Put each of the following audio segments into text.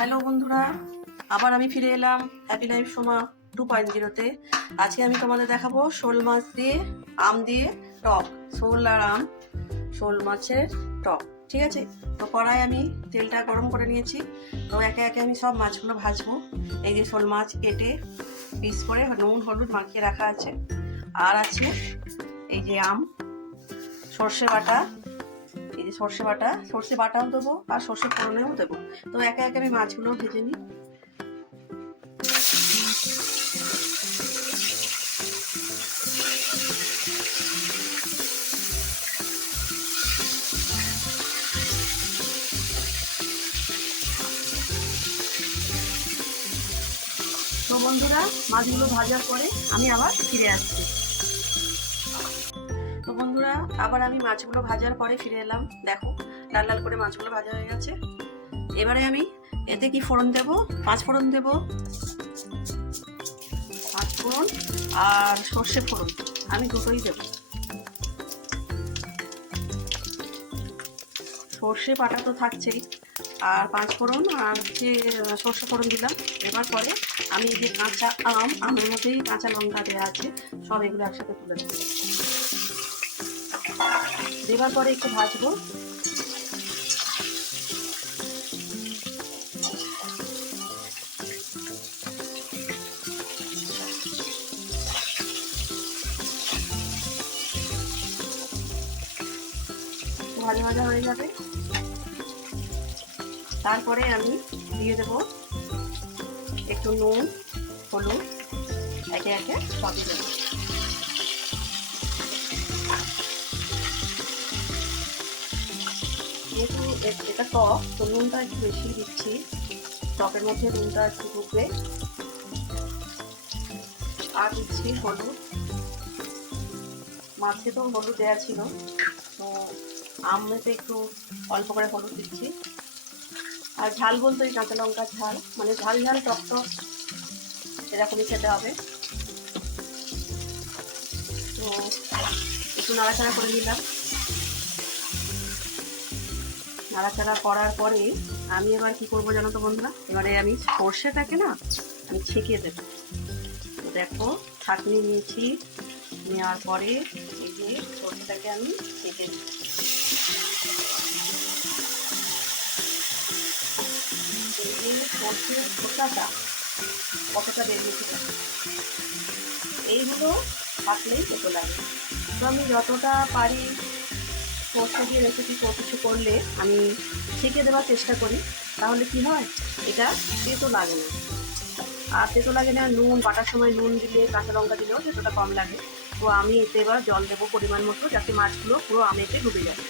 Hello বন্ধুরা, আবার আমি ফিরে এলাম হ্যাপি লাইফ সোমা 2.0-তে। আজকে আমি তোমাদের দেখাবো শোল মাছ দিয়ে আম দিয়ে টক। শোল আর আম, শোল মাছের টক। ঠিক আছে, তো কড়াই আমি তেলটা গরম করে নিয়েছি। তো একে একে আমি সব মাছগুলো ভাজবো। এই যে শোল মাছ কেটে পিস করে নুন হলুদ মাখিয়ে রাখা আছে। আর আছে এই যে আম, সর্ষে বাটা, এই যে সর্ষে বাটাও দেবো আর সর্ষে ফোড়নেও দেবো। তো একে একে আমি মাছগুলো ভেজে নিই। তো বন্ধুরা, মাছগুলো ভাজার পরে আমি আবার ফিরে আসছি। তো বন্ধুরা, আবার আমি মাছগুলো ভাজার পরে ফিরে এলাম। দেখো, লাল লাল করে মাছগুলো ভাজা হয়ে গেছে। এবারে আমি এতে কি ফোড়ন দেবো? পাঁচ ফোড়ন দেবো, পাঁচ ফোড়ন আর সর্ষে ফোড়ন আমি দুটোই দেবো। সর্ষে বাটা তো থাকছেই, আর পাঁচ ফোড়ন আর যে সর্ষে ফোড়ন দিলাম। এবার পরে আমি এই যে কাঁচা আমের মধ্যেই কাঁচা লঙ্কা দেওয়া আছে, সব এগুলো একসাথে তুলে দেবো। দেওয়ার পরে একটু ভাজবো। ভাজা ভাজা হয়ে যাবে। তারপরে আমি দিয়ে দেবো একটু নুন হলুদ, একে একে সবই দেবো। যেহেতু এটা টক, তো নুনটা একটু বেশি দিচ্ছি। টকের মধ্যে নুনটা একটু ঢুকবে। আর দিচ্ছি হলুদ। মাছে তো হলুদ দেওয়া ছিল, তো আমেতে একটু অল্প করে হলুদ দিচ্ছি। আর ঝাল বলতে ওই কাঁচা লঙ্কার ঝাল, মানে ঝাল ঝাল টক টক এরকমই খেতে হবে। তো একটু নাড়াচাড়া করে নিলাম। নাড়াচাড়া করার পরে আমি এবার কি করবো জানো তো বন্ধুরা, এবারে আমি সর্ষেটাকে না আমি ছেঁকে দেবো। তো দেখো, ছাঁকনি নিয়েছি, নেওয়ার পরে এই যে সর্ষেটাকে আমি ছেঁকে দিচ্ছি। এই যে সর্ষের খোসাটা কতটা বেরিয়েছে, এইগুলো থাকলেই খেতে লাগে। তো আমি যতটা পারি সর্ষে দিয়ে রেসিপি কিছু করলে আমি ছেঁকে দেওয়ার চেষ্টা করি, তাহলে কি হয়, এটা তেতো লাগে না। আর তেতো লাগে না, নুন বাটার সময় নুন দিলে কাঁচা লঙ্কা দিলেও তেতোটা কম লাগে। তো আমি এতে এবার জল দেবো পরিমাণ মতো, যাতে মাছগুলো পুরো আমেতে ডুবে যায়।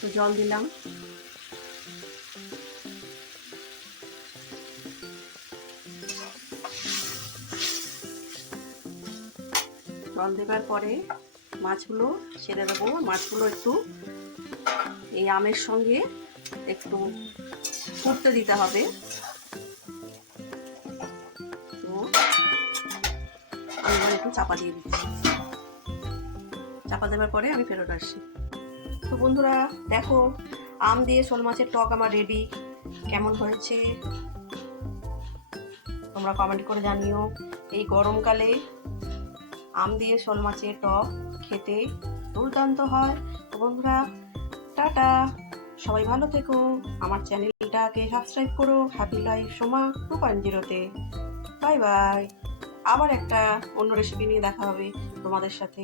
তো জল দিলাম। জল দেওয়ার পরে মাছগুলো ছেড়ে দেবো। মাছগুলো একটু এই আমের সঙ্গে একটু ফুটতে দিতে হবে। তো আমি এবার একটু চাপা দিয়ে দিচ্ছি। চাপা দেওয়ার পরে আমি ফেরত আসছি। তো বন্ধুরা দেখো, আম দিয়ে শোল মাছের টক আমার রেডি। কেমন হয়েছে তোমরা কমেন্ট করে জানিও। এই গরমকালে আম দিয়ে শোল মাছের টক খেতে দুর্দান্ত হয়। তো বন্ধুরা, টাটা, সবাই ভালো থেকো। আমার চ্যানেলটাকে সাবস্ক্রাইব করো হ্যাপি লাইফ সোমা 2.0-তে। Bye bye. আবার একটা অন্য রেসিপি নিয়ে দেখা হবে তোমাদের সাথে।